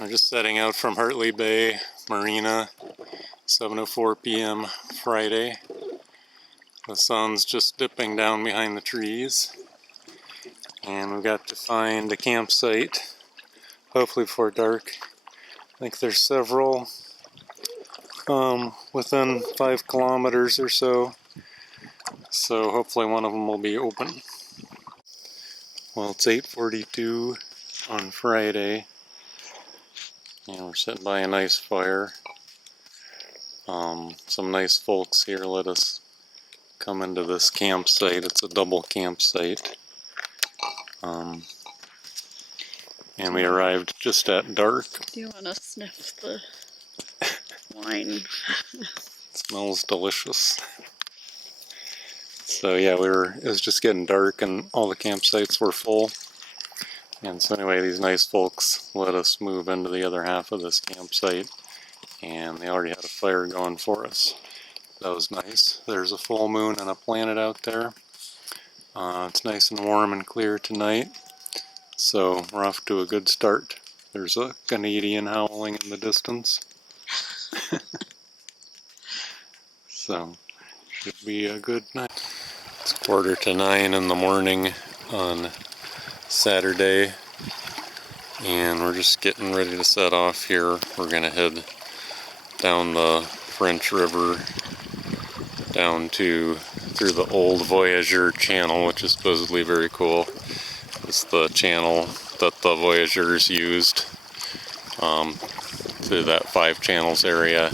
We're just setting out from Hartley Bay Marina, 7:04 p.m. Friday. The sun's just dipping down behind the trees. And we've got to find a campsite, hopefully before dark. I think there's several within 5 kilometers or so. So hopefully one of them will be open. Well, it's 8:42 on Friday. And we're sitting by a nice fire. Some nice folks here let us come into this campsite. It's a double campsite. And we arrived just at dark. Do you want to sniff the wine? It smells delicious. So yeah, it was just getting dark and all the campsites were full. And so anyway, these nice folks let us move into the other half of this campsite. And they already had a fire going for us. That was nice. There's a full moon and a planet out there. It's nice and warm and clear tonight. So we're off to a good start. There's a Canadian howling in the distance. So, should be a good night. It's 8:45 in the morning on Saturday. And we're just getting ready to set off here. We're going to head down the French River down through the old Voyageur channel, which is supposedly very cool. It's the channel that the Voyageurs used through that 5 channels area.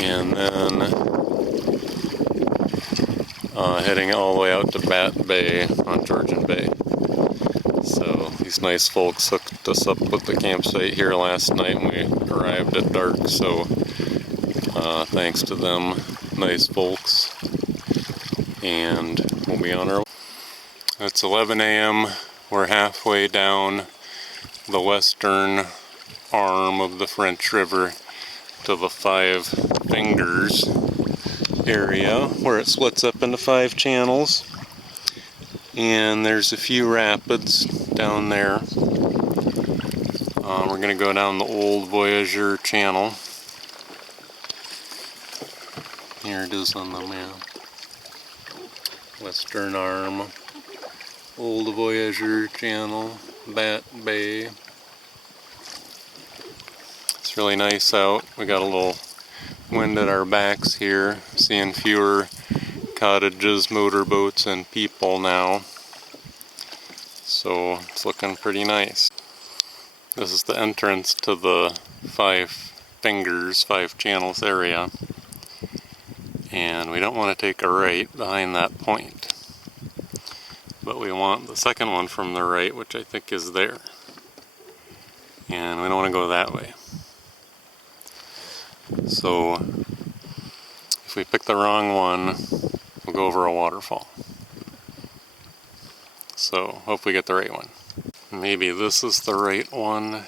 And then heading all the way out to Bat Bay on Georgian Bay. So these nice folks hooked us up with the campsite here last night and we arrived at dark, so thanks to them, nice folks, and we'll be on our way. It's 11 a.m. We're halfway down the western arm of the French River to the 5 Fingers area where it splits up into 5 channels. And there's a few rapids down there. We're going to go down the old Voyageur channel. Here it is on the map. Western arm, old Voyageur channel, Bat Bay. It's really nice out. We got a little wind at our backs here, seeing fewer cottages, motorboats, and people now. So it's looking pretty nice. This is the entrance to the 5 Fingers, 5 channels area. And we don't want to take a right behind that point. But we want the second one from the right, which I think is there. And we don't want to go that way. So if we pick the wrong one, we'll go over a waterfall. So hope we get the right one. Maybe this is the right one.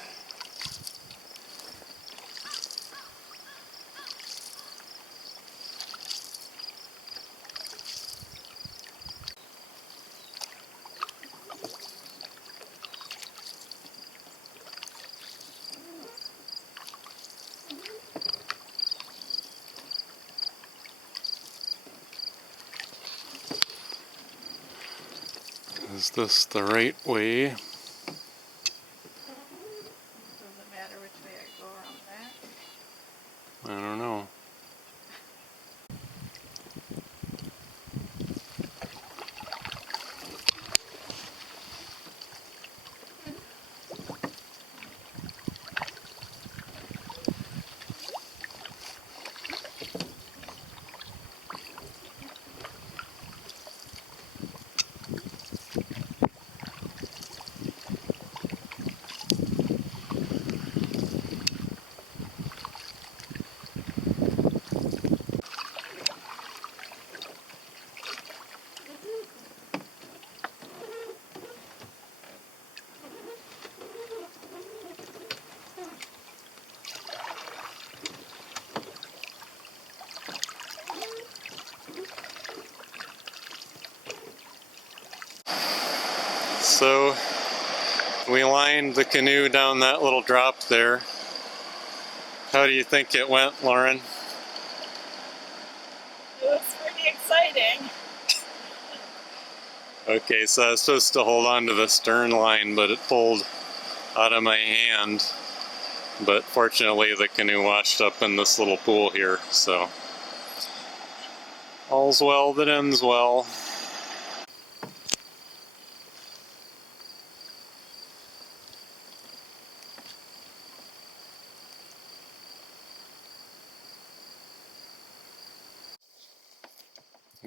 Is this the right way? Does it matter which way I go around that? I don't know. We lined the canoe down that little drop there. How do you think it went, Lauren? It was pretty exciting. Okay, so I was supposed to hold on to the stern line, but it pulled out of my hand. But fortunately, the canoe washed up in this little pool here, so all's well that ends well.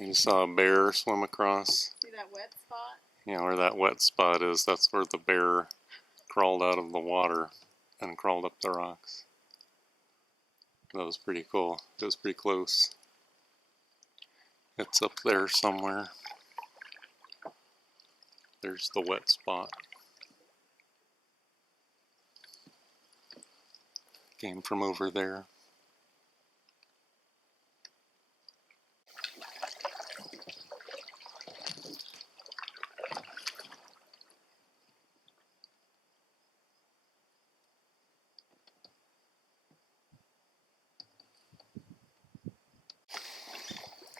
You saw a bear swim across. See that wet spot? Yeah, where that wet spot is, that's where the bear crawled out of the water and crawled up the rocks. That was pretty cool. It was pretty close. It's up there somewhere. There's the wet spot. Came from over there.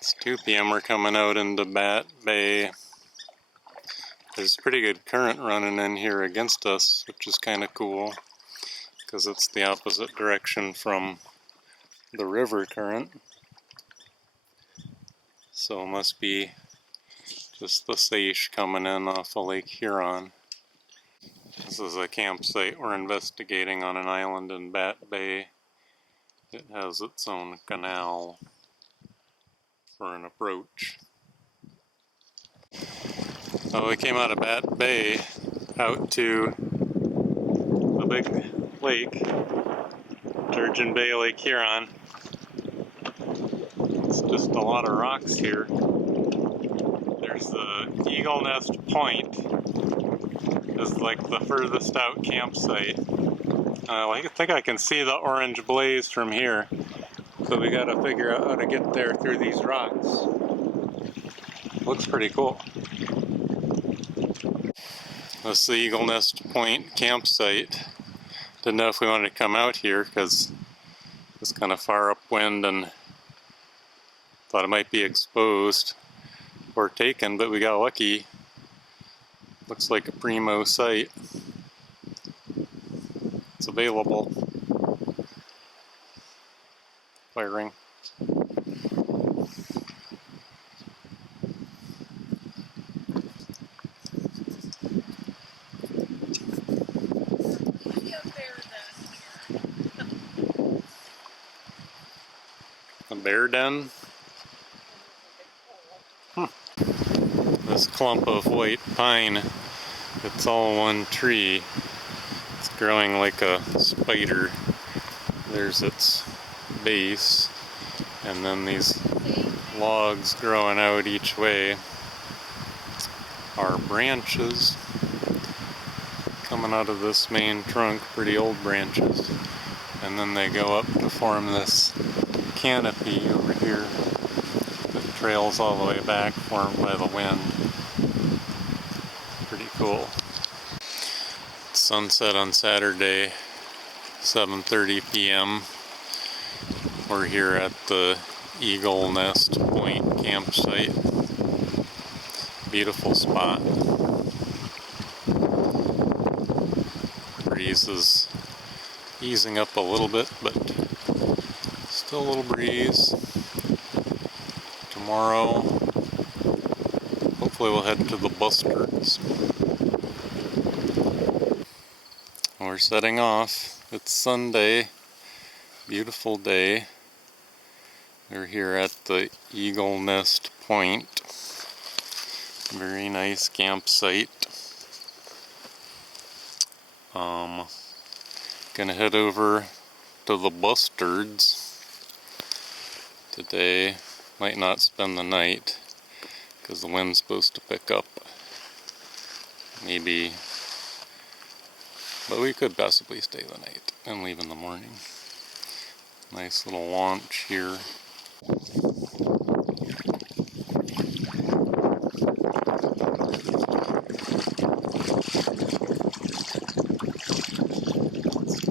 It's 2 p.m. We're coming out into Bat Bay. There's a pretty good current running in here against us, which is kind of cool because it's the opposite direction from the river current. So it must be just the Seiche coming in off of Lake Huron. This is a campsite we're investigating on an island in Bat Bay. It has its own canal for an approach. So we came out of Bat Bay out to the big lake, Sturgeon Bay, Lake Huron. It's just a lot of rocks here. There's the Eagle Nest Point, is like the furthest out campsite. I think I can see the orange blaze from here, so we gotta figure out how to get there through these rocks. Looks pretty cool. This is the Eagle Nest Point campsite. Didn't know if we wanted to come out here because it's kind of far upwind and thought it might be exposed or taken, but we got lucky. Looks like a primo site. It's available. Firing. A bear den? This clump of white pine, it's all one tree. It's growing like a spider. There's its base, and then these logs growing out each way are branches coming out of this main trunk, pretty old branches, and then they go up to form this canopy over here that trails all the way back, formed by the wind. Pretty cool. It's sunset on Saturday, 7:30 p.m. We're here at the Eagle Nest Point campsite. Beautiful spot. Breeze is easing up a little bit, but still a little breeze. Tomorrow, hopefully we'll head to the Bustards. We're setting off. It's Sunday. Beautiful day. We're here at the Eagle Nest Point. Very nice campsite. Gonna head over to the Bustards today. Might not spend the night because the wind's supposed to pick up. Maybe, but we could possibly stay the night and leave in the morning. Nice little launch here.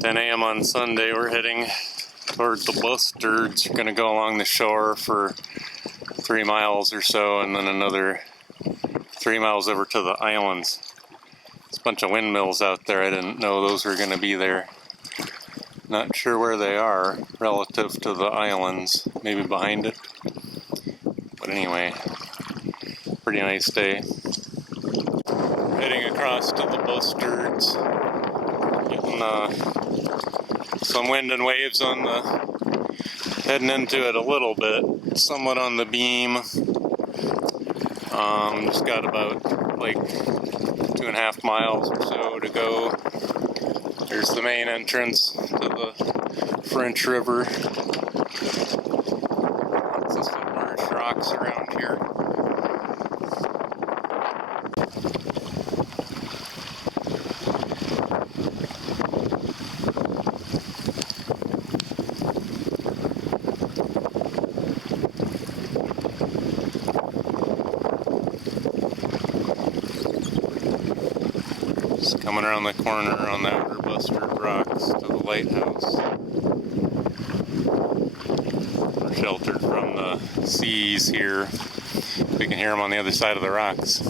10 a.m. on Sunday. We're heading toward the Bustards. We're going to go along the shore for 3 miles or so, and then another 3 miles over to the islands. There's a bunch of windmills out there. I didn't know those were going to be there. Not sure where they are relative to the islands. Maybe behind it. But anyway, pretty nice day. We're heading across to the Bustards. Getting some wind and waves on the, heading into it a little bit, somewhat on the beam. Just got about like 2.5 miles or so to go. There's the main entrance to the French River. Lots of submerged rocks around here. Just coming around the corner on the outer Bustard Rocks to the lighthouse. We're sheltered from the seas here. We can hear them on the other side of the rocks.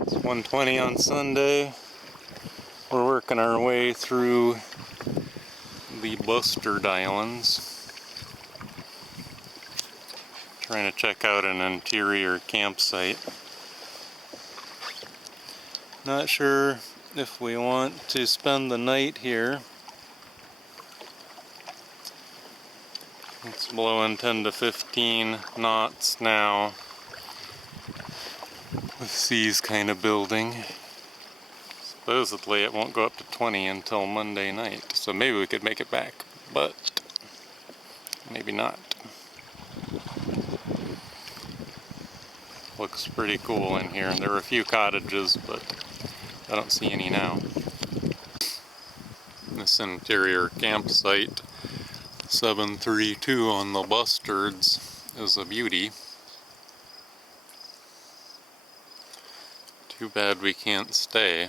It's 1:20 on Sunday. We're working our way through the Bustard Islands. Trying to check out an interior campsite. Not sure if we want to spend the night here. It's blowing 10 to 15 knots now. The sea's kind of building. Supposedly it won't go up to 20 until Monday night, so maybe we could make it back, but maybe not. Looks pretty cool in here. There were a few cottages, but I don't see any now. This interior campsite, 732 on the Bustards, is a beauty. Too bad we can't stay.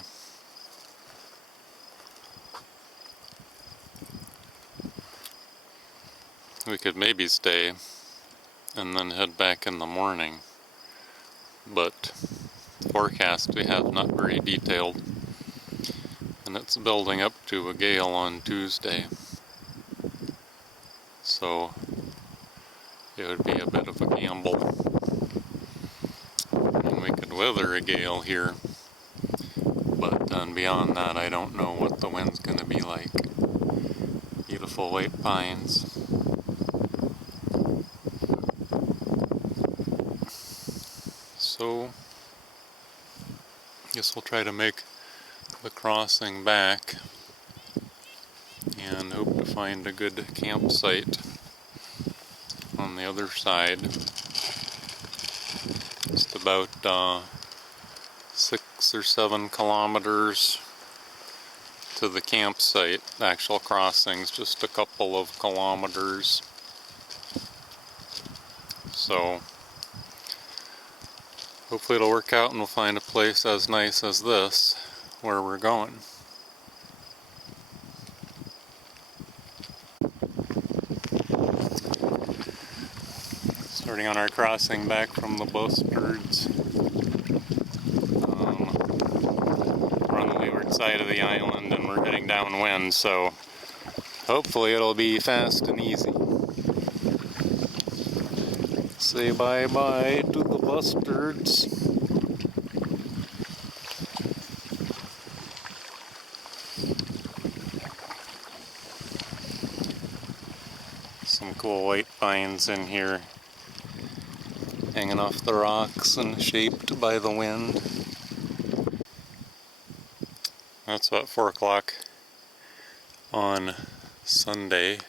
We could maybe stay and then head back in the morning, but the forecast we have not very detailed, and it's building up to a gale on Tuesday, so it would be a bit of a gamble. And we could weather a gale here, but then beyond that I don't know what the wind's going to be like. Beautiful white pines. So, guess we'll try to make the crossing back and hope to find a good campsite on the other side. Just about 6 or 7 kilometers to the campsite. The actual crossing's just a couple of kilometers. So hopefully it'll work out and we'll find a place as nice as this where we're going. Starting on our crossing back from the Bustards. We're on the leeward side of the island and we're heading downwind, so hopefully it'll be fast and easy. Say bye-bye to the bustards. Some cool white pines in here, hanging off the rocks and shaped by the wind. That's about 4 o'clock on Sunday,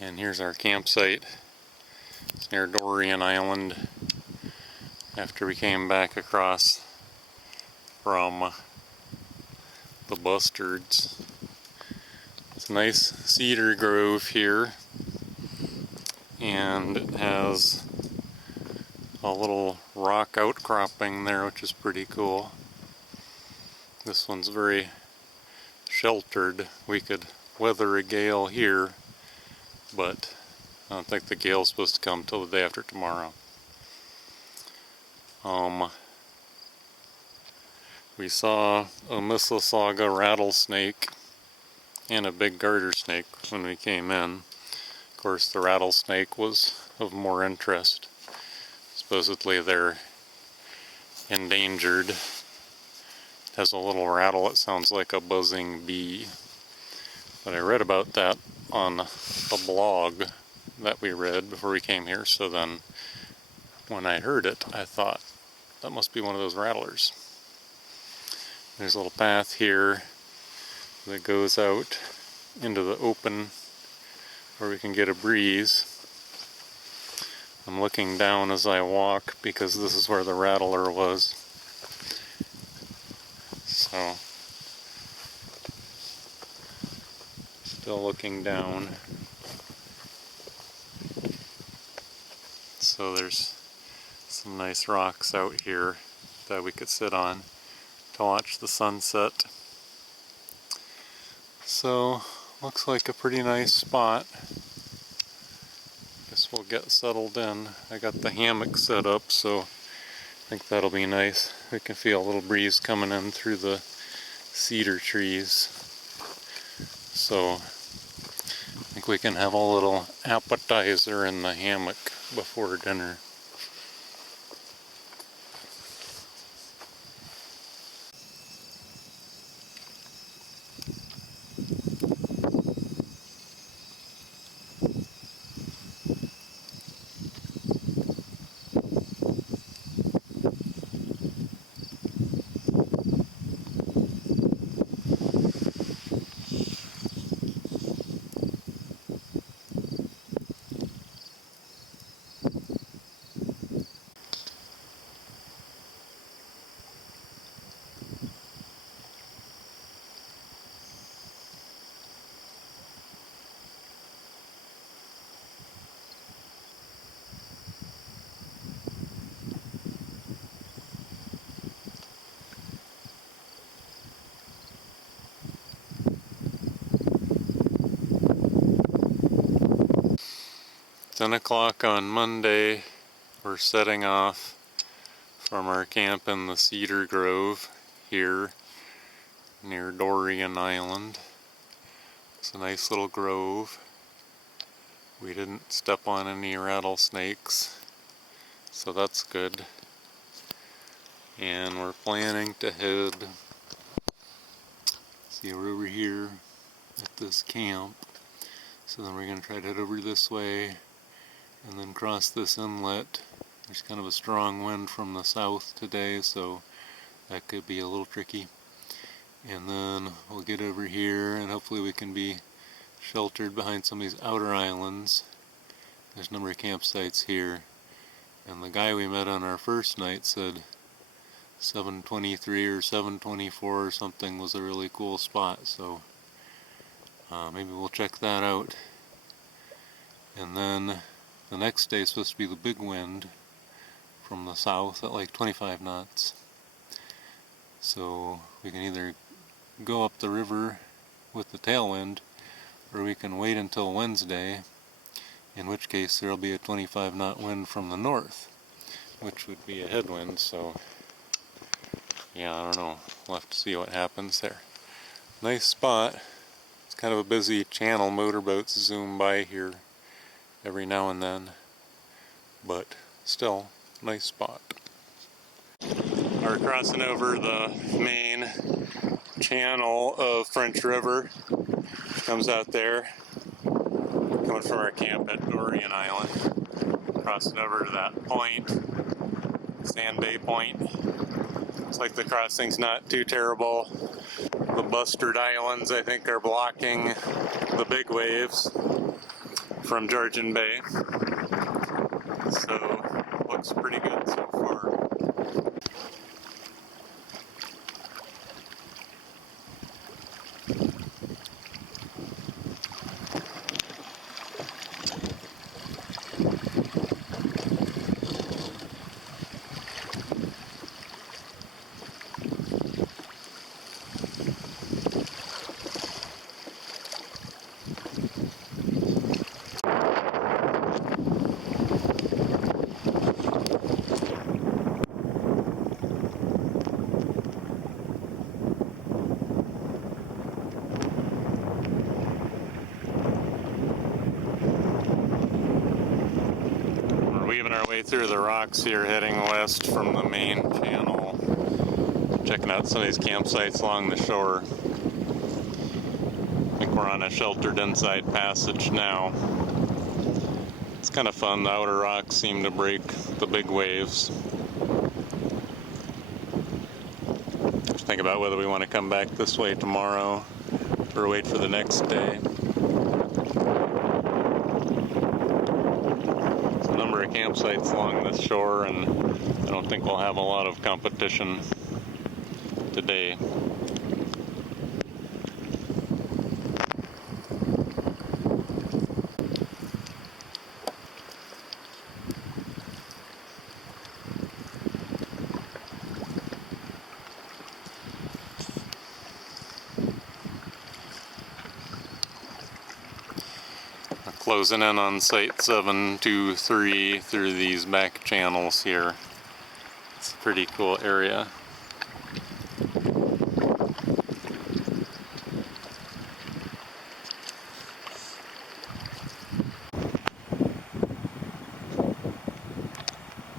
and here's our campsite. It's near Dorian Island after we came back across from the bustards. It's a nice cedar grove here, and it has a little rock outcropping there, which is pretty cool. This one's very sheltered. We could weather a gale here, but I don't think the gale's supposed to come till the day after tomorrow. We saw a Mississauga rattlesnake and a big garter snake when we came in. Of course, the rattlesnake was of more interest. Supposedly they're endangered. It has a little rattle that sounds like a buzzing bee. But I read about that on the blog that we read before we came here, so then when I heard it, I thought, that must be one of those rattlers. There's a little path here that goes out into the open where we can get a breeze. I'm looking down as I walk because this is where the rattler was. So, still looking down. So there's some nice rocks out here that we could sit on to watch the sunset. So, looks like a pretty nice spot. Guess we'll get settled in. I got the hammock set up, so I think that'll be nice. We can feel a little breeze coming in through the cedar trees. So, I think we can have a little appetizer in the hammock before dinner. Ten o'clock on Monday, we're setting off from our camp in the Cedar Grove here near Dorian Island. It's a nice little grove. We didn't step on any rattlesnakes, so that's good. And we're planning to head, see, we're over here at this camp, so then we're going to try to head over this way and then cross this inlet. There's kind of a strong wind from the south today, so that could be a little tricky. And then we'll get over here and hopefully we can be sheltered behind some of these outer islands. There's a number of campsites here, and the guy we met on our first night said 723 or 724 or something was a really cool spot, so maybe we'll check that out. And then the next day is supposed to be the big wind from the south at like 25 knots. So we can either go up the river with the tailwind, or we can wait until Wednesday, in which case there will be a 25 knot wind from the north, which would be a headwind. So yeah, I don't know, we'll have to see what happens there. Nice spot. It's kind of a busy channel. Motorboats zoom by here every now and then, but still, nice spot. We're crossing over the main channel of French River. Comes out there, coming from our camp at Dorian Island. Crossing over to that point, Sand Bay Point. Looks like the crossing's not too terrible. The Bustard Islands, I think, are blocking the big waves from Georgian Bay. So, looks pretty good so far. Weaving our way through the rocks here, heading west from the main channel. Checking out some of these campsites along the shore. I think we're on a sheltered inside passage now. It's kind of fun. The outer rocks seem to break the big waves. Just think about whether we want to come back this way tomorrow or wait for the next day. Campsites along this shore, and I don't think we'll have a lot of competition today. Closing in on Site 723 through these back channels here. It's a pretty cool area.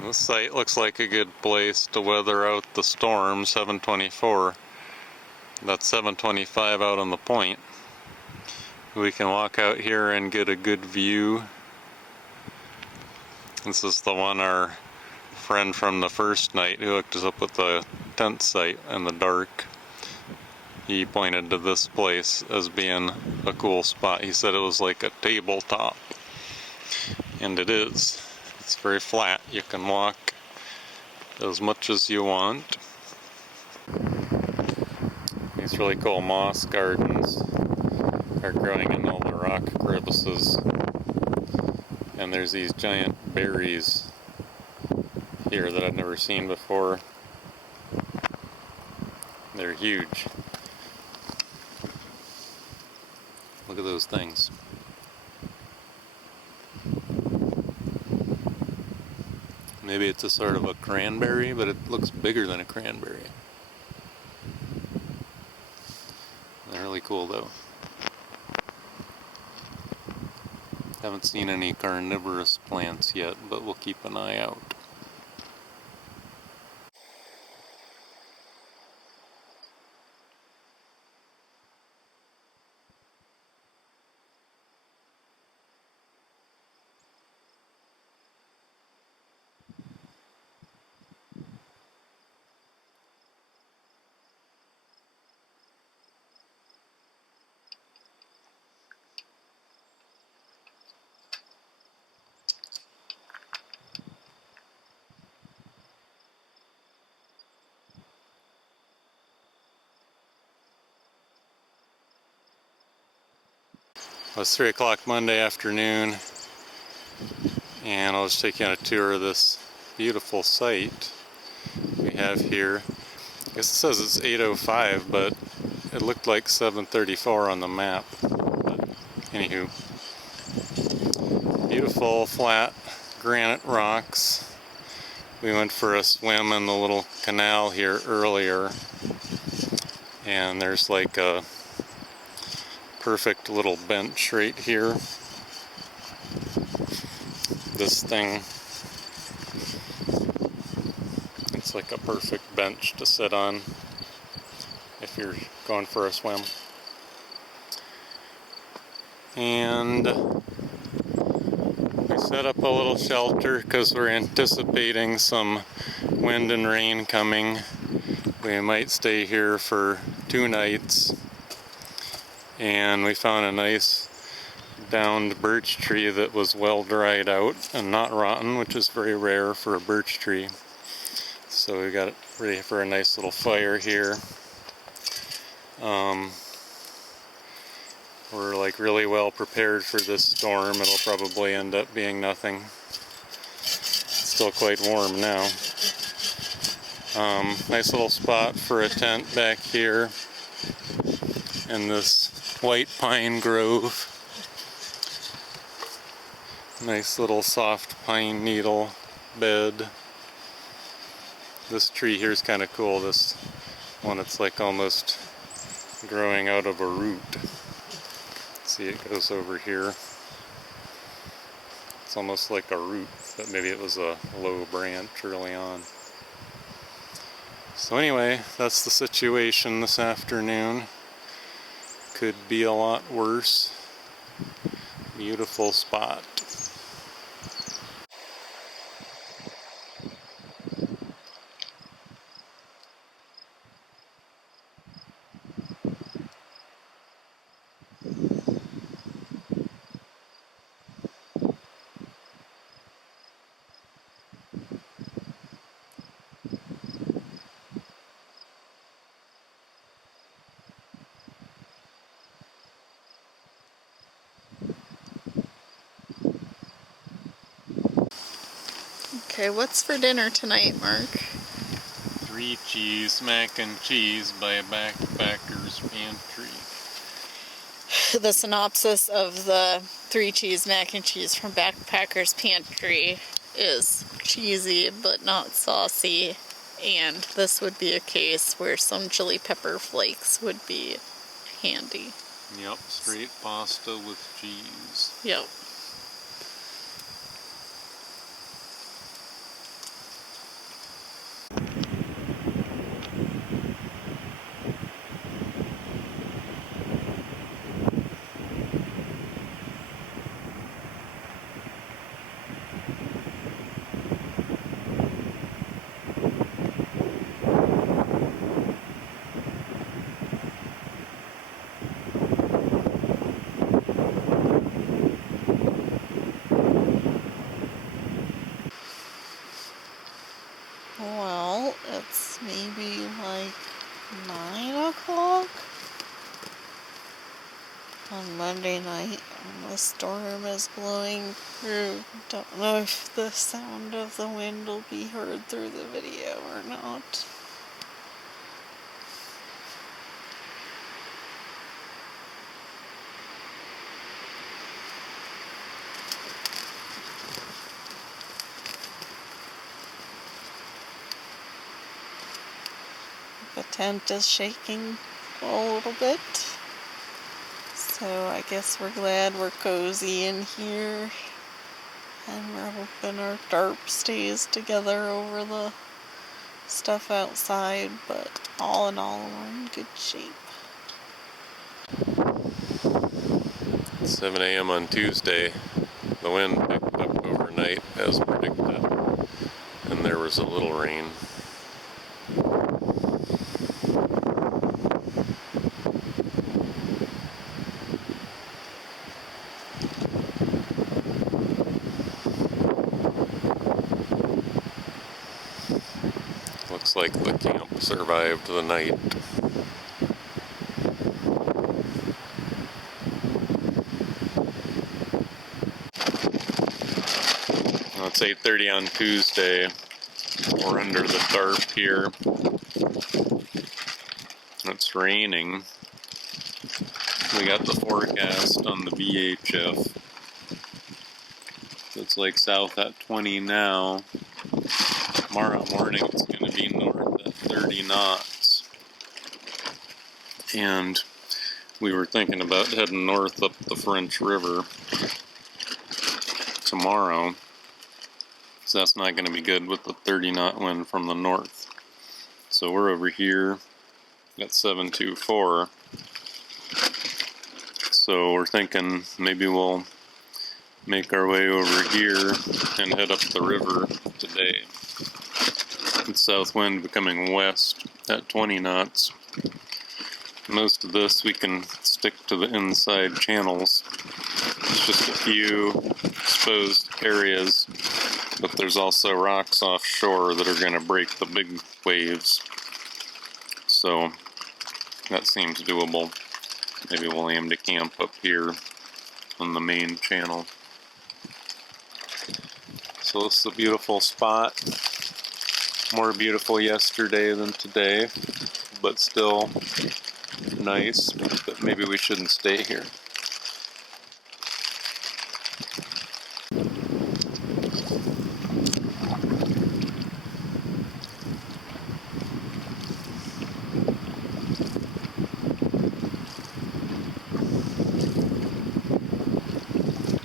This site looks like a good place to weather out the storm. 724. That's 725 out on the point. We can walk out here and get a good view. This is the one our friend from the first night who hooked us up with the tent site in the dark. He pointed to this place as being a cool spot. He said it was like a tabletop. And it is. It's very flat. You can walk as much as you want. These really cool moss gardens are growing in all the rock crevices, and there's these giant berries here that I've never seen before. They're huge. Look at those things. Maybe it's a sort of a cranberry, but it looks bigger than a cranberry. They're really cool though. Haven't seen any carnivorous plants yet, but we'll keep an eye out. It was 3 o'clock Monday afternoon, and I was taking a tour of this beautiful site we have here. I guess it says it's 8:05, but it looked like 7:34 on the map. But anywho, beautiful flat granite rocks. We went for a swim in the little canal here earlier, and there's like a perfect little bench right here. This thing It's like a perfect bench to sit on if you're going for a swim. And we set up a little shelter because we're anticipating some wind and rain coming. We might stay here for 2 nights. And we found a nice downed birch tree that was well dried out and not rotten, which is very rare for a birch tree. So we got it ready for a nice little fire here. We're like really well prepared for this storm. It'll probably end up being nothing. It's still quite warm now. Nice little spot for a tent back here in this white pine grove. Nice little soft pine needle bed. This tree here is kind of cool. This one, it's like almost growing out of a root. See, it goes over here. It's almost like a root, but maybe it was a low branch early on. So anyway, that's the situation this afternoon. Could be a lot worse. Beautiful spot. Okay, what's for dinner tonight, Mark? 3 cheese mac and cheese by Backpacker's Pantry. The synopsis of the 3 cheese mac and cheese from Backpacker's Pantry is cheesy but not saucy, and this would be a case where some chili pepper flakes would be handy. Yep, straight pasta with cheese. Yep. Well, it's maybe like 9 o'clock on Monday night, and the storm is blowing through. Don't know if the sound of the wind will be heard through the video or not. The tent is shaking a little bit, so I guess we're glad we're cozy in here, and we're hoping our tarp stays together over the stuff outside, but all in all, we're in good shape. 7 a.m. on Tuesday, the wind picked up overnight as predicted, and there was a little rain. Looks like the camp survived the night. Well, it's 8:30 on Tuesday. We're under the tarp here. It's raining. We got the forecast on the VHF. It's like south at 20 now. Tomorrow morning it's going to be north at 30 knots. And we were thinking about heading north up the French River tomorrow. So that's not going to be good with the 30 knot wind from the north. So we're over here at 724. So we're thinking maybe we'll make our way over here and head up the river today. It's south wind becoming west at 20 knots. Most of this we can stick to the inside channels. It's just a few exposed areas, but there's also rocks offshore that are going to break the big waves. So that seems doable. Maybe we'll aim to camp up here on the main channel. So this is a beautiful spot. More beautiful yesterday than today, but still nice. But maybe we shouldn't stay here.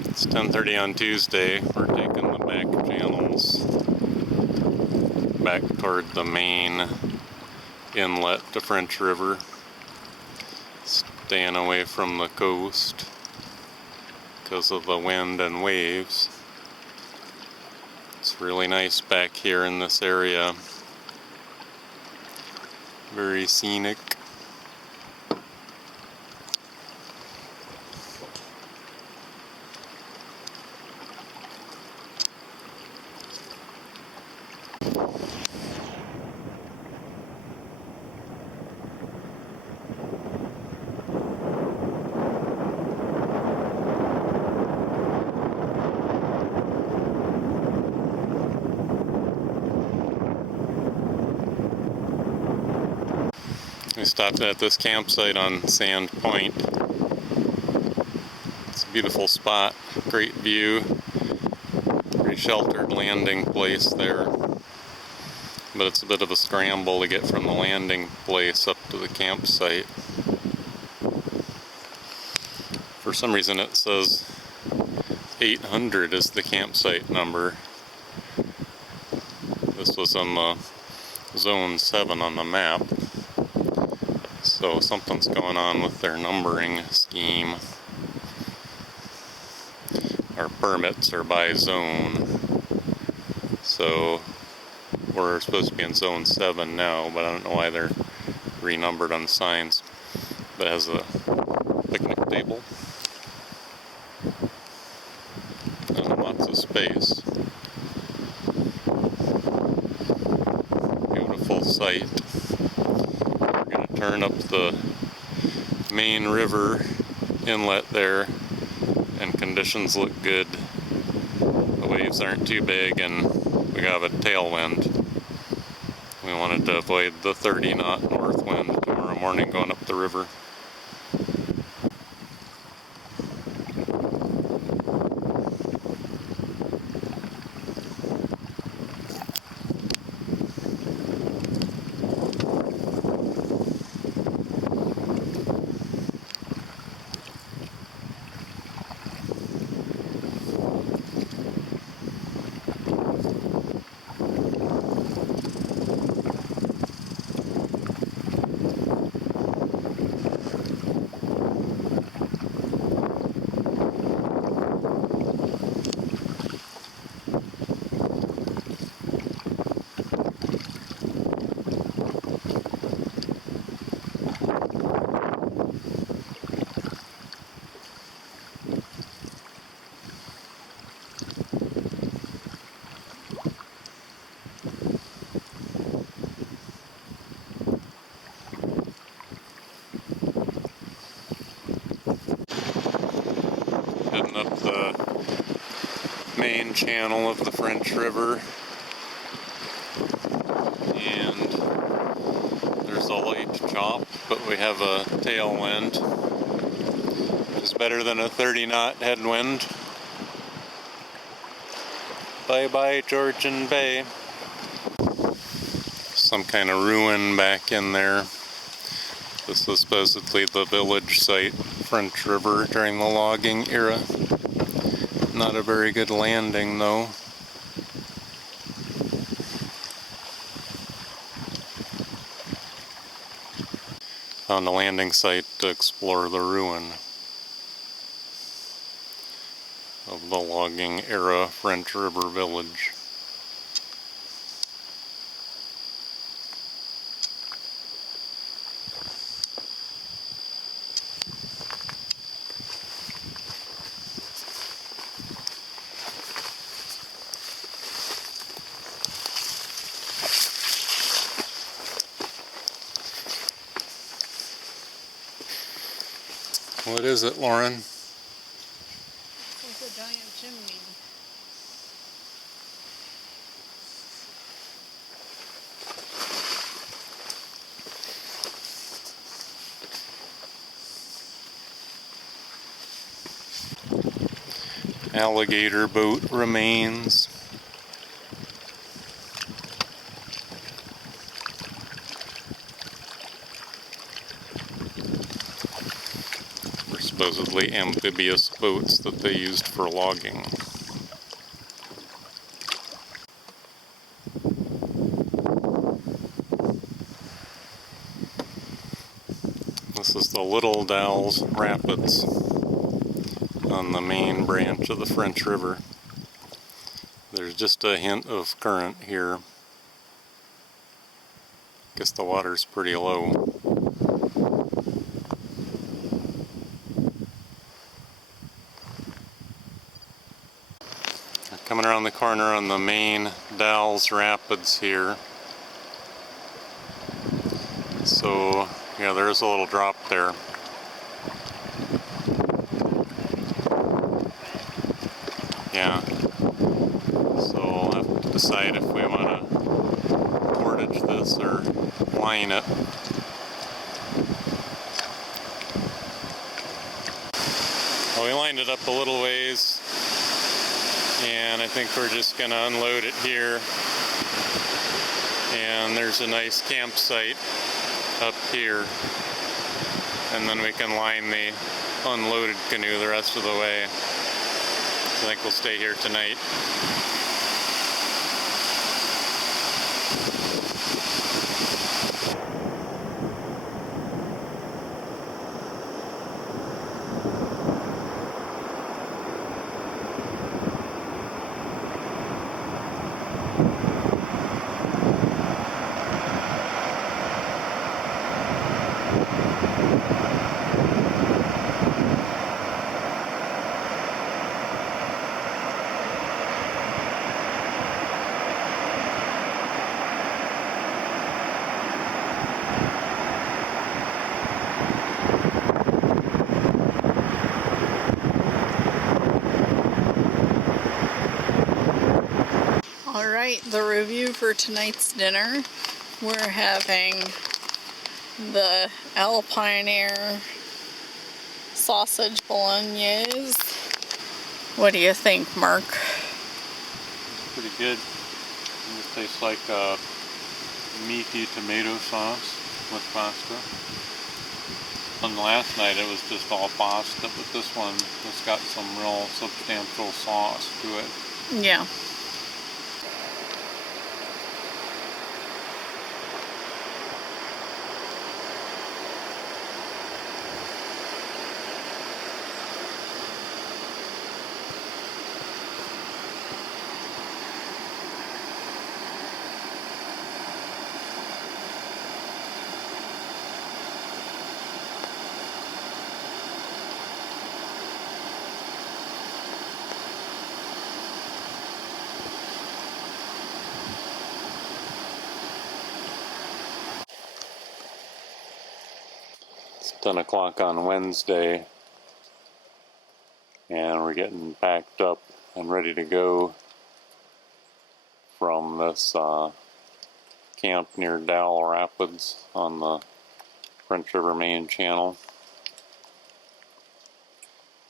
It's 10:30 on Tuesday. We're taking the back channels back toward the main inlet to French River, staying away from the coast because of the wind and waves. It's really nice back here in this area. Very scenic. We stopped at this campsite on Sand Point. It's a beautiful spot, great view, very sheltered landing place there. But it's a bit of a scramble to get from the landing place up to the campsite. For some reason it says 800 is the campsite number. This was on the Zone 7 on the map. So something's going on with their numbering scheme. Our permits are by zone. So we're supposed to be in Zone 7 now, but I don't know why they're renumbered on the signs. But it has a picnic table and lots of space. Beautiful site. Turn up the main river inlet there, and conditions look good. The waves aren't too big and we have a tailwind. We wanted to avoid the 30 knot north wind tomorrow morning going up the river. Heading up the main channel of the French River, and there's a light chop, but we have a tailwind. It's better than a 30 knot headwind. Bye bye Georgian Bay. Some kind of ruin back in there. This was supposedly the village site, French River, during the logging era. Not a very good landing though. found a landing site to explore the ruin of the logging era French River village. What is it, Lauren? It's a giant chimney. Alligator boat remains. Were supposedly amphibious boats that they used for logging. This is the Little Dowels Rapids on the main branch of the French River. There's just a hint of current here. Guess the water's pretty low. We're coming around the corner on the main Dowels Rapids here. So, yeah, there's a little drop there. Yeah. So we'll have to decide if we want to portage this or line it. Well, we lined it up a little ways, and I think we're just going to unload it here. And there's a nice campsite up here, and then we can line the unloaded canoe the rest of the way. I think we'll stay here tonight. Alright, the review for tonight's dinner. We're having the Alpine Air sausage bolognese. What do you think, Mark? Pretty good. It tastes like a meaty tomato sauce with pasta. And last night it was just all pasta, but this one has got some real substantial sauce to it. Yeah. It's 10 o'clock on Wednesday, and we're getting packed up and ready to go from this camp near Dowels Rapids on the French River main channel.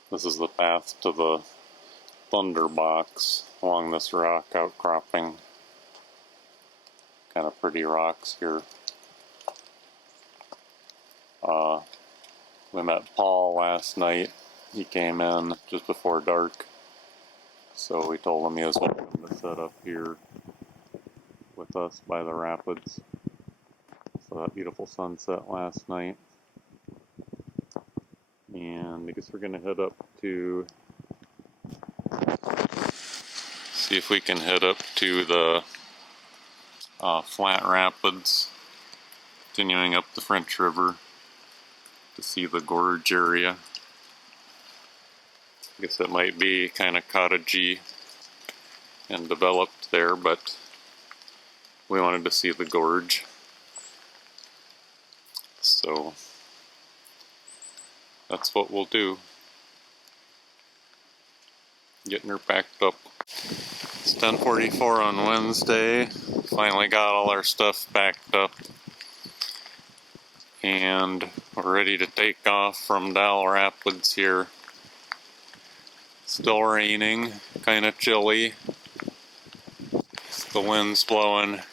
This is the path to the Thunderbox along this rock outcropping. Kind of pretty rocks here. We met Paul last night. He came in just before dark, so we told him he was welcome to set up here with us by the rapids. So that beautiful sunset last night. Guess we're gonna head up to see if we can head up to the Flat Rapids, continuing up the French River to see the gorge area. I guess it might be kind of cottagey and developed there, but we wanted to see the gorge. So that's what we'll do. Getting her packed up. It's 10:44 on Wednesday. Finally got all our stuff packed up. And we're ready to take off from Dowels Rapids here. Still raining, kind of chilly. The wind's blowing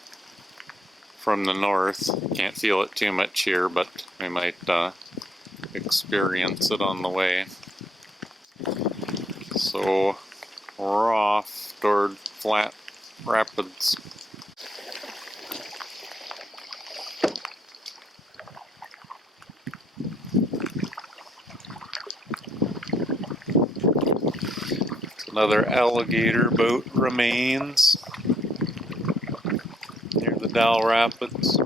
from the north. Can't feel it too much here, but we might experience it on the way. So we're off toward Flat Rapids. Another alligator boat remains near the Dowels Rapids.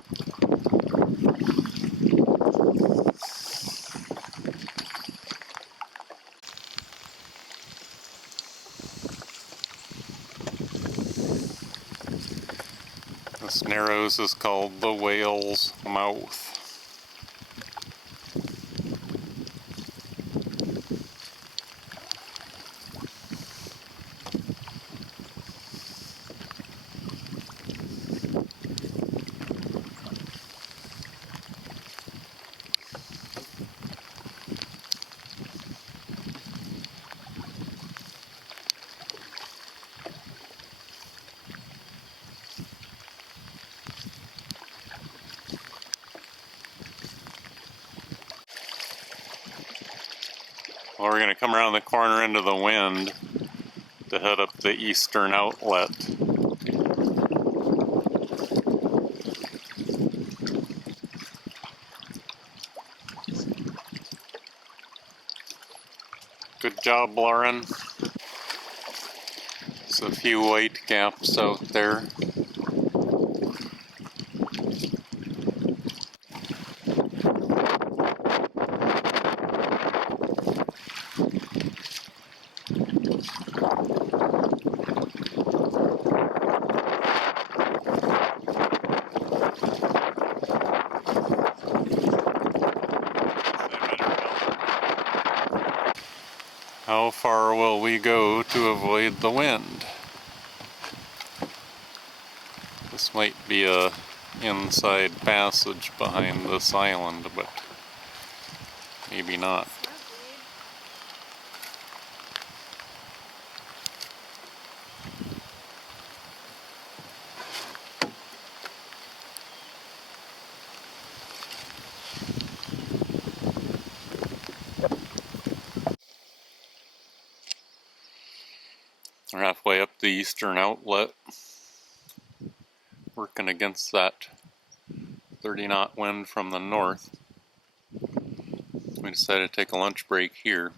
This narrows is called the Whale's Mouth. Well, we're going to come around the corner into the wind to head up the eastern outlet. Good job, Lauren. There's a few white caps out there. How far will we go to avoid the wind? This might be a inside passage behind this island, but maybe not. We're halfway up the eastern outlet, working against that 30-knot wind from the north. We decided to take a lunch break here.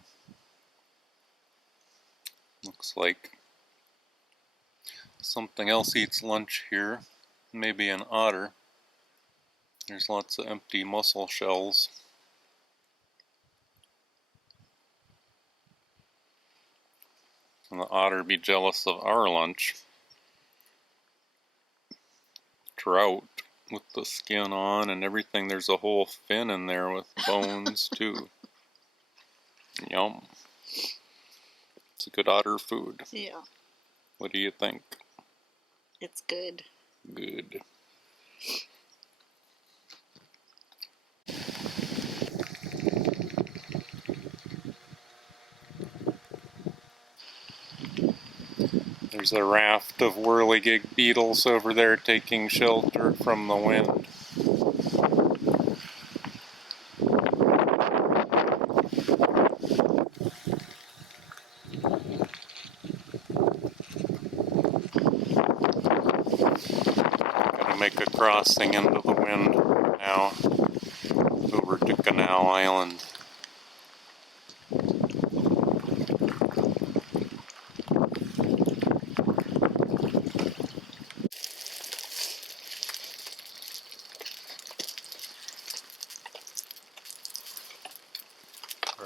Looks like something else eats lunch here, maybe an otter. There's lots of empty mussel shells. And the otter be jealous of our lunch. Trout with the skin on and everything. There's a whole fin in there with bones too. Yum. It's a good otter food. Yeah, What do you think? it's good. Good. There's a raft of whirligig beetles over there taking shelter from the wind. Gonna make a crossing into the wind now over to Canoe Island.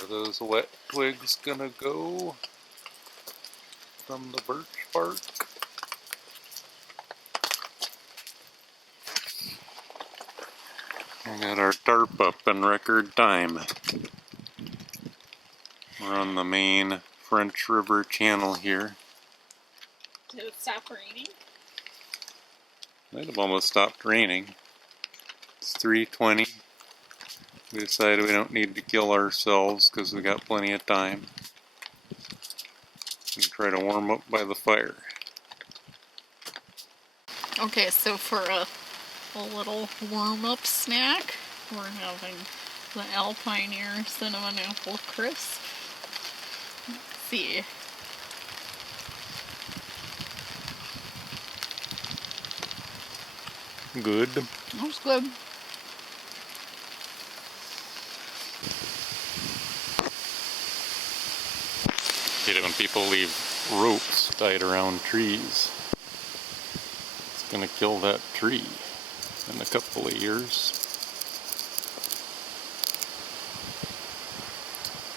those wet twigs gonna go from the birch bark? We got our tarp up in record time. We're on the main French River channel here. Did it stop raining? Might have almost stopped raining. It's 3:20. We decided we don't need to kill ourselves because we got plenty of time. And try to warm up by the fire. Okay, so for a little warm-up snack, we're having the Alpineer Cinnamon Apple Crisp. Let's see. Good. That's good. Hate it when people leave ropes tied around trees. It's gonna kill that tree in a couple of years.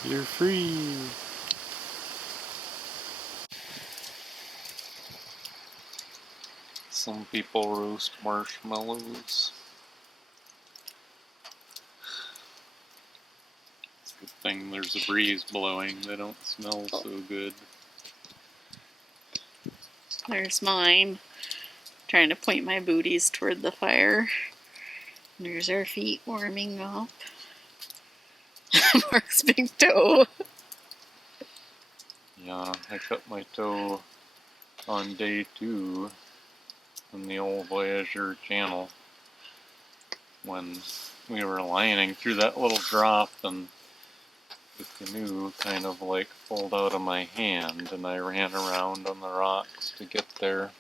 You're free. Some people roast marshmallows. It's a good thing there's a breeze blowing. They don't smell so good. There's mine. Trying to point my booties toward the fire. There's our feet warming up. Mark's big toe. Yeah, I cut my toe on day 2 in the old Voyageur channel when we were lining through that little drop and the canoe kind of like pulled out of my hand and I ran around on the rocks to get there.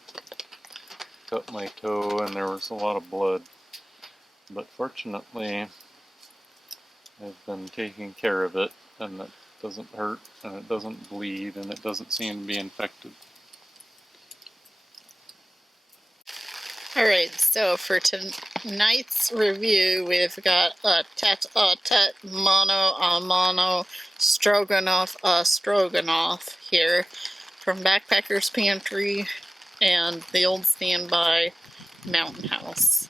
Cut my toe and there was a lot of blood. But fortunately, I've been taking care of it and it doesn't hurt and it doesn't bleed and it doesn't seem to be infected. Alright, so for tonight's review, we've got a tete-a-tete mano-a-mano stroganoff here from Backpacker's Pantry and the old standby Mountain House.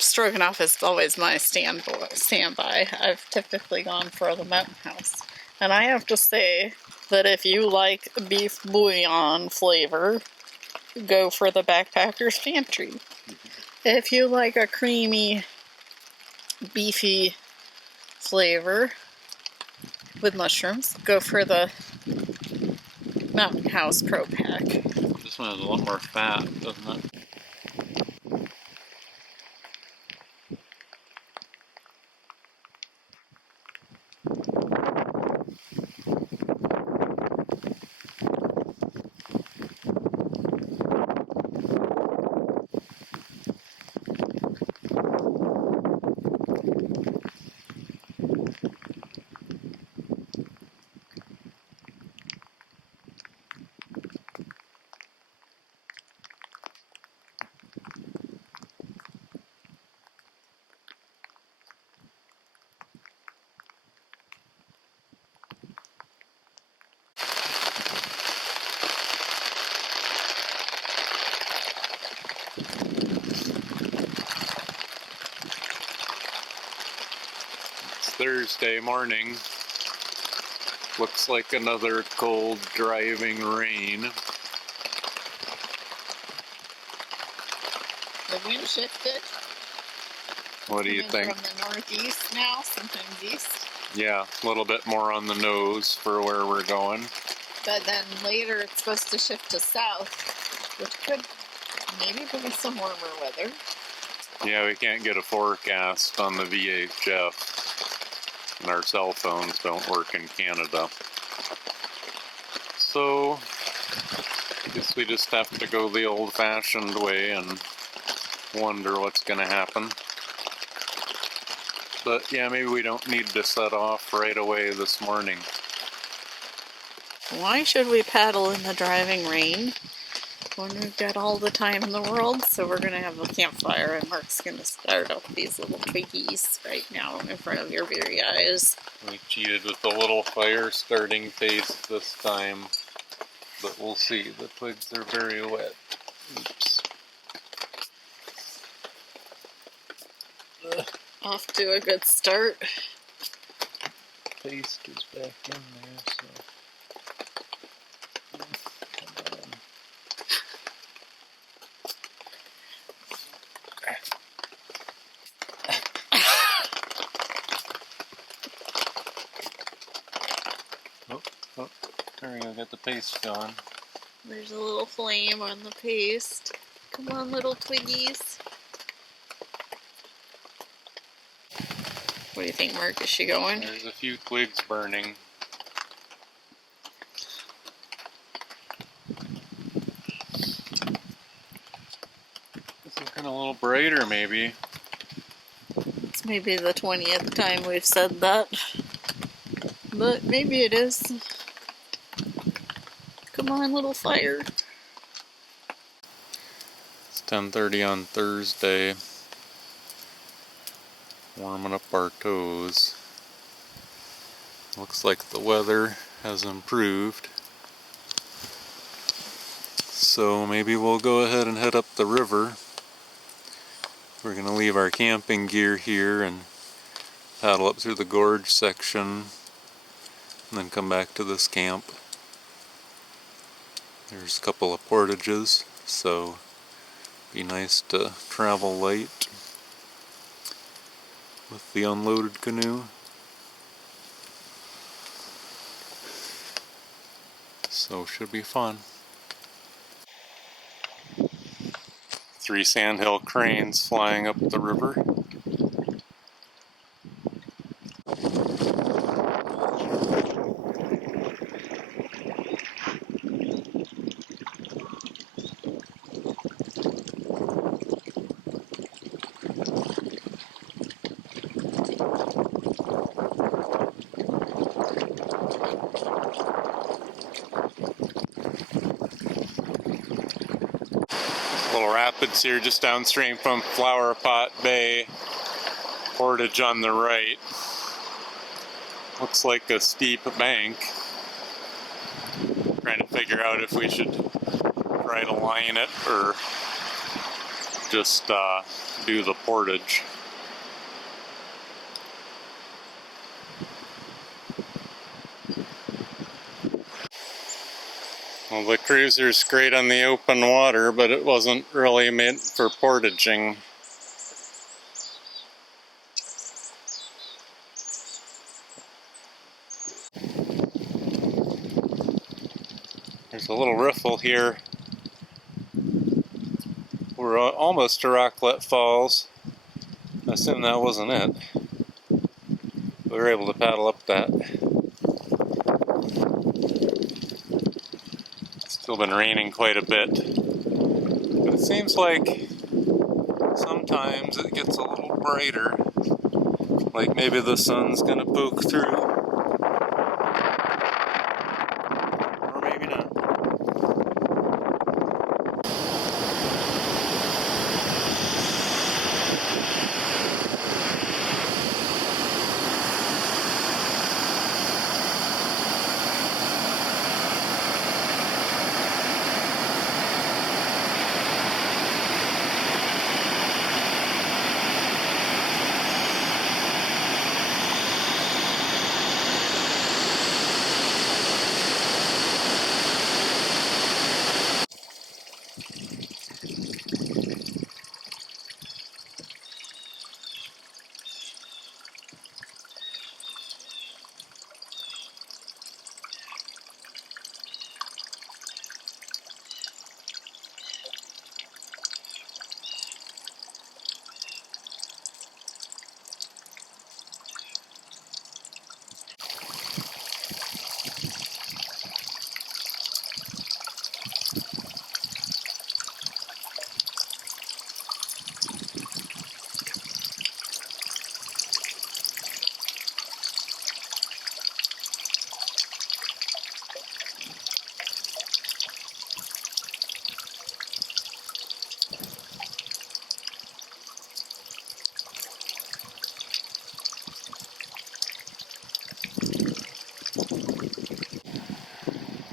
Stroganoff is always my standby. I've typically gone for the Mountain House. And I have to say that if you like beef bouillon flavor, go for the Backpacker's Pantry. If you like a creamy, beefy flavor with mushrooms, go for the Mountain House Pro Pack. This one has a lot more fat, doesn't it? Thursday morning. Looks like another cold driving rain. The wind shifted. What do you think? From the northeast now, sometimes east. Yeah, a little bit more on the nose for where we're going. But then later it's supposed to shift to south, which could maybe bring us some warmer weather. Yeah, we can't get a forecast on the VHF. And our cell phones don't work in Canada. So, I guess we just have to go the old-fashioned way and wonder what's going to happen. But yeah, maybe we don't need to set off right away this morning. Why should we paddle in the driving rain when we've got all the time in the world. So we're gonna have a campfire, and Mark's gonna start up these little twiggies right now in front of your very eyes. We cheated with the little fire starting paste this time, but we'll see. The twigs are very wet. Oops. Off to a good start. Paste is back in there, so. Come on. Oh, there we go, get the paste going. There's a little flame on the paste. Come on, little twiggies. What do you think, Mark? Is she going? There's a few twigs burning. It's looking a little brighter, maybe. It's maybe the 20th time we've said that. But maybe it is. Come on, little fire. It's 10:30 on Thursday. Warming up our toes. Looks like the weather has improved. So maybe we'll go ahead and head up the river. We're going to leave our camping gear here and paddle up through the gorge section and then come back to this camp. There's a couple of portages, so be nice to travel light with the unloaded canoe. So should be fun. 3 sandhill cranes flying up the river. Little rapids here just downstream from Flower Pot Bay. Portage on the right. Looks like a steep bank. Trying to figure out if we should try to line it or just do the portage. Well, the cruiser's great on the open water, but it wasn't really meant for portaging. There's a little riffle here. We're almost to Rocklet Falls. I assume that wasn't it. We were able to paddle up that. It's still been raining quite a bit. But it seems like sometimes it gets a little brighter. Like maybe the sun's gonna poke through. Or maybe not.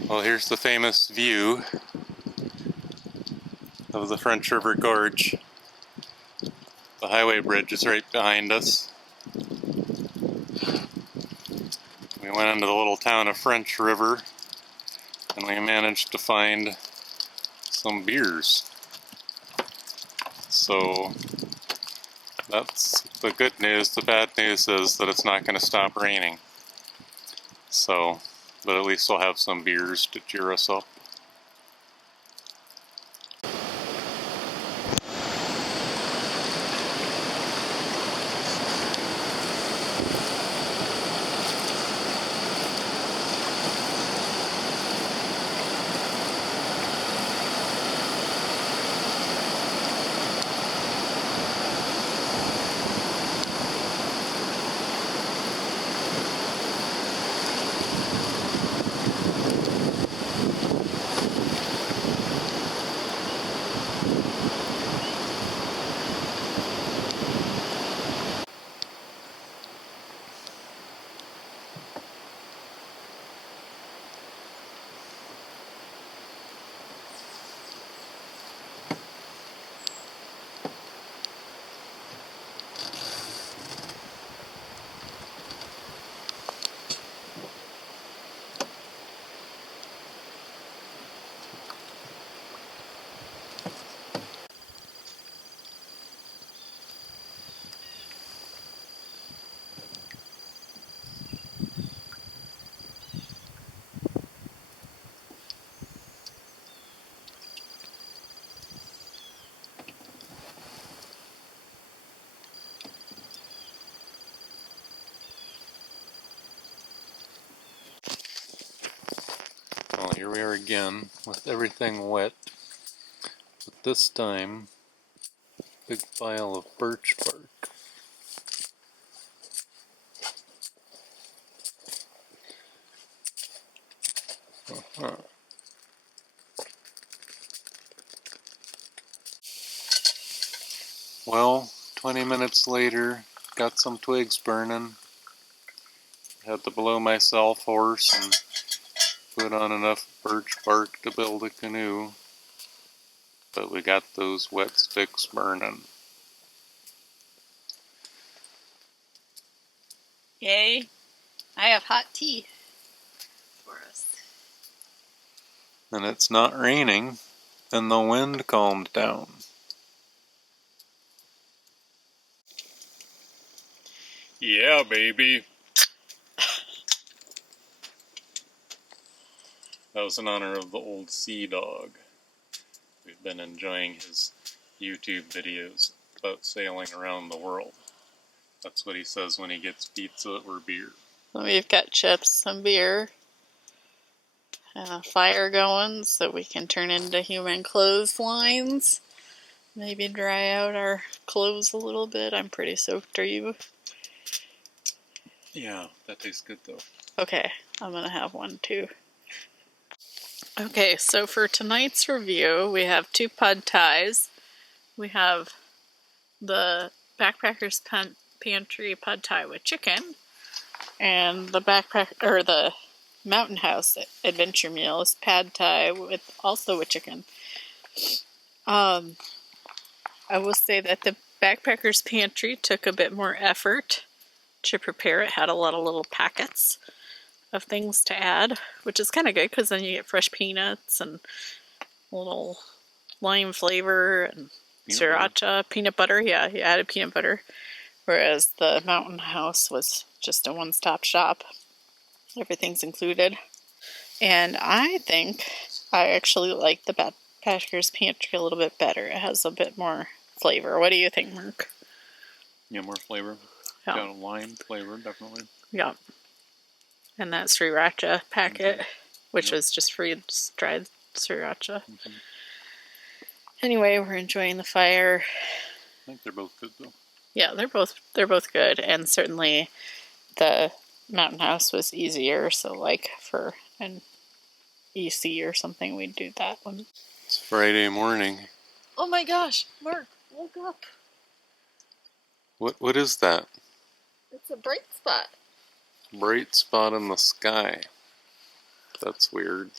Well, here's the famous view of the French River Gorge. The highway bridge is right behind us. We went into the little town of French River and we managed to find some beers. So that's the good news. The bad news is that it's not going to stop raining. So, but at least we'll have some beers to cheer us up. Well, here we are again with everything wet, but this time, big pile of birch bark. Uh-huh. Well, 20 minutes later, got some twigs burning. Had to blow myself hoarse and put on enough birch bark to build a canoe. But we got those wet sticks burning. Yay! I have hot tea for us. And it's not raining, and the wind calmed down. Yeah, baby. That was in honor of the old sea dog. We've been enjoying his YouTube videos about sailing around the world. That's what he says when he gets pizza or beer. We've got chips, some beer, and a fire going so we can turn into human clotheslines. Maybe dry out our clothes a little bit. I'm pretty soaked. Are you? Yeah, that tastes good though. Okay, I'm gonna have one too. Okay, so for tonight's review, we have two pad thais. We have the Backpackers Pantry pad thai with chicken, and the Mountain House adventure meal is pad thai with chicken. I will say that the Backpackers Pantry took a bit more effort to prepare. It had a lot of little packets of things to add, which is kind of good because then you get fresh peanuts and a little lime flavor and sriracha, peanut butter. Yeah, you added peanut butter. Whereas the Mountain House was just a one-stop shop. Everything's included. And I think I actually like the Backpackers Pantry a little bit better. It has a bit more flavor. What do you think, Mark? Yeah, more flavor. Yeah. Got a lime flavor, definitely. Yeah. And that sriracha packet, which was just freeze-dried sriracha. Mm-hmm. Anyway, we're enjoying the fire. I think they're both good though. Yeah, they're both good, and certainly the Mountain House was easier. So, like for an EC or something, we'd do that one. It's Friday morning. Oh my gosh, Mark, look up! What is that? It's a bright spot. Bright spot in the sky. That's weird.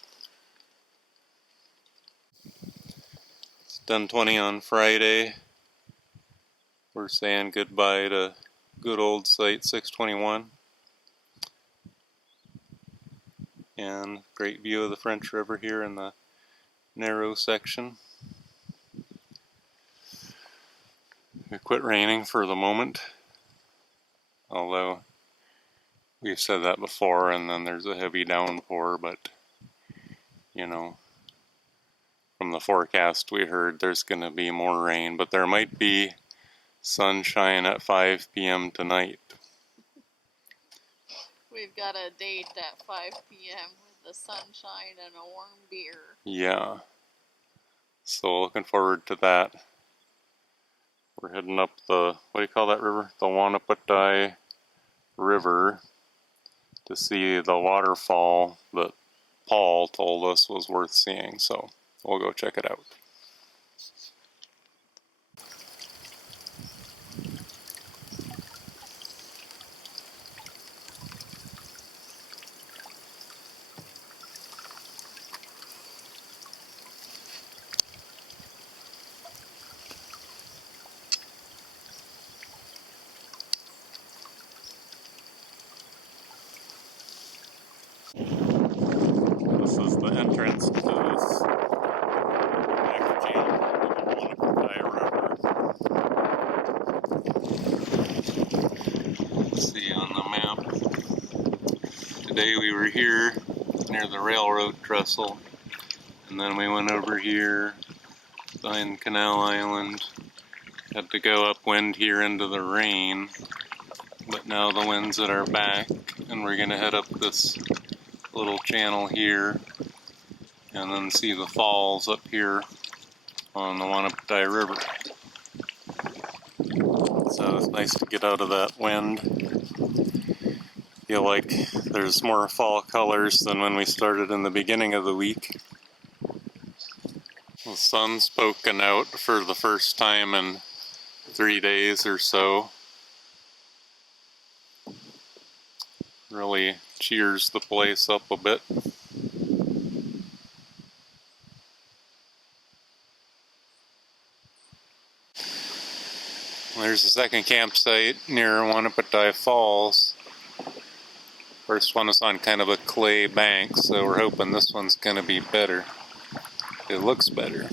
It's 10:20 on Friday. We're saying goodbye to good old Site 621. And great view of the French River here in the narrow section. It quit raining for the moment, although we've said that before, and then there's a heavy downpour, but you know, from the forecast we heard there's going to be more rain, but there might be sunshine at 5 p.m. tonight. We've got a date at 5 p.m. with the sunshine and a warm beer. Yeah, so looking forward to that. We're heading up the, what do you call that river? The Wanapatai River to see the waterfall that Paul told us was worth seeing, so we'll go check it out. This is the entrance to this back channel of the Wanapatai River. See on the map. Today we were here near the railroad trestle, and then we went over here behind Canal Island. Had to go upwind here into the rain, but now the wind's at our back, and we're gonna head up this little channel here and then see the falls up here on the Wanapatai River. So it's nice to get out of that wind. Feel like there's more fall colors than when we started in the beginning of the week. The sun's poking out for the first time in 3 days or so. Really cheers the place up a bit. There's the second campsite near Wanapatai Falls. First one is on kind of a clay bank, so we're hoping this one's going to be better. It looks better.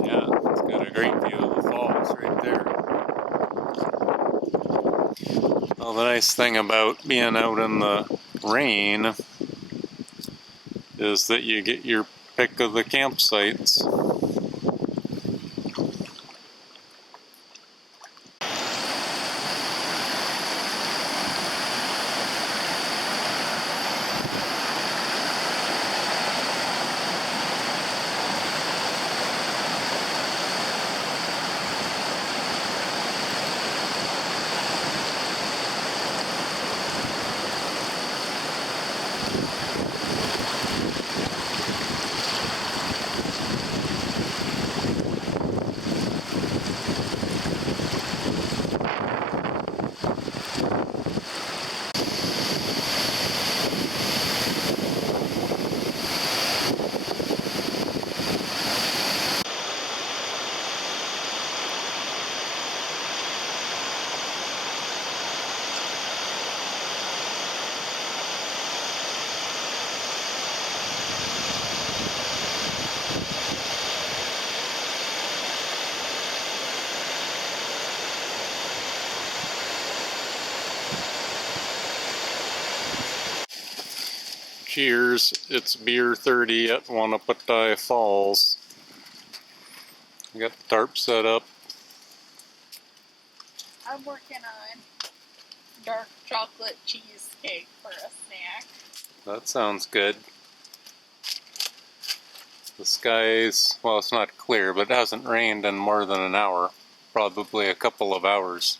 Yeah, it's got a great view of the falls right there. Well, the nice thing about being out in the rain is that you get your pick of the campsites. Cheers, it's beer 30 at Wanapatai Falls. We got the tarp set up. I'm working on dark chocolate cheesecake for a snack. That sounds good. The sky's, well, it's not clear, but it hasn't rained in more than an hour. Probably a couple of hours,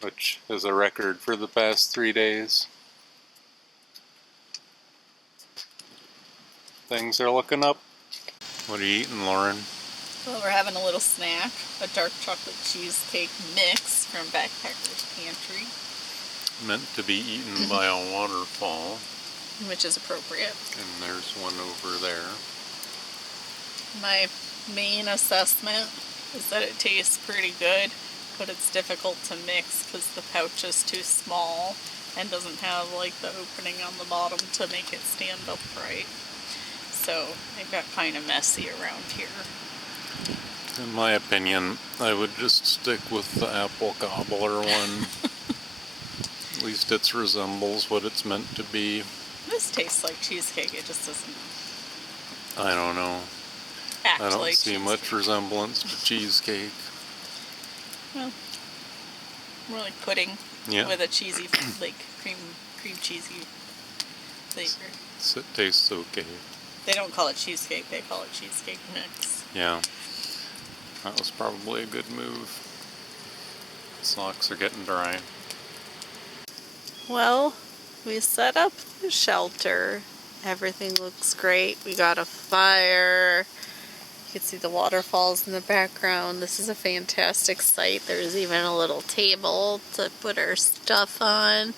which is a record for the past 3 days. Things are looking up. What are you eating, Lauren? Well, we're having a little snack, a dark chocolate cheesecake mix from Backpacker's Pantry. meant to be eaten by a waterfall. Which is appropriate. And there's one over there. My main assessment is that it tastes pretty good, but it's difficult to mix because the pouch is too small and doesn't have like the opening on the bottom to make it stand upright. So it got kind of messy around here. In my opinion, I would just stick with the apple cobbler one. At least it resembles what it's meant to be. This tastes like cheesecake, it just doesn't I don't know. act I don't like see cheesecake. much resemblance to cheesecake. Well, more like pudding with a cheesy, like cream cheesy flavor. It tastes okay. They don't call it cheesecake, they call it cheesecake mix. Yeah. That was probably a good move. Socks are getting dry. Well, we set up the shelter. Everything looks great. We got a fire. You can see the waterfalls in the background. This is a fantastic site. There's even a little table to put our stuff on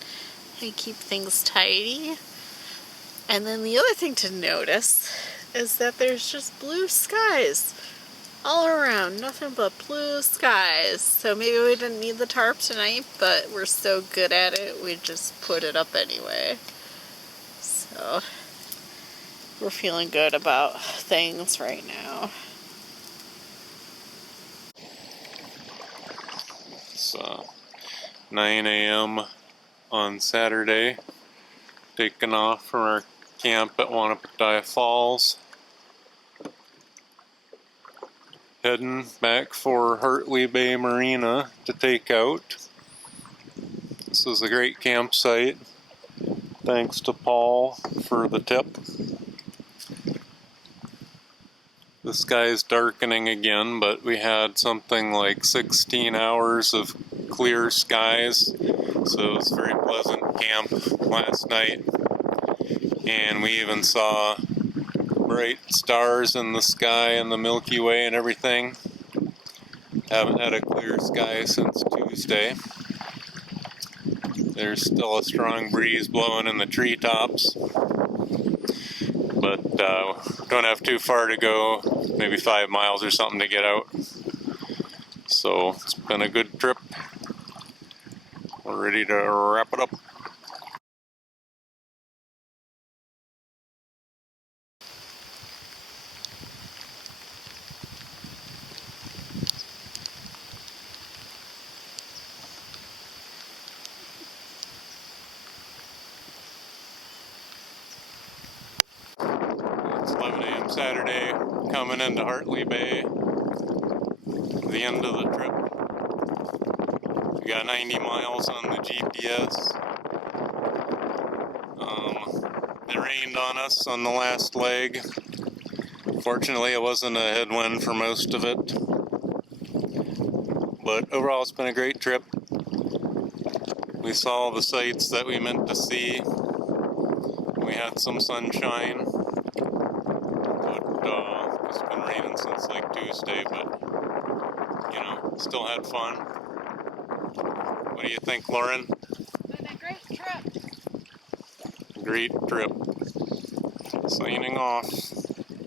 and keep things tidy. And then the other thing to notice is that there's just blue skies all around. Nothing but blue skies. So maybe we didn't need the tarp tonight, but we're so good at it, we just put it up anyway. So we're feeling good about things right now. It's 9 a.m. on Saturday. Taking off from our camp at Wanapataya Falls. Heading back for Hartley Bay Marina to take out. This is a great campsite. Thanks to Paul for the tip. The sky's darkening again, but we had something like 16 hours of clear skies, so it was a very pleasant camp last night. And we even saw bright stars in the sky and the Milky Way and everything. Haven't had a clear sky since Tuesday. There's still a strong breeze blowing in the treetops, but don't have too far to go, maybe 5 miles or something to get out. So it's been a good trip. We're ready to wrap it up. It's 11 a.m. Saturday, coming into Hartley Bay, the end of the trip. We got 90 miles on the GPS. It rained on us on the last leg. Fortunately, it wasn't a headwind for most of it. But overall, it's been a great trip. We saw the sights that we meant to see. We had some sunshine. But it's been raining since like Tuesday, but you know, still had fun. What do you think, Lauren? It's been a great trip. Great trip. Signing off.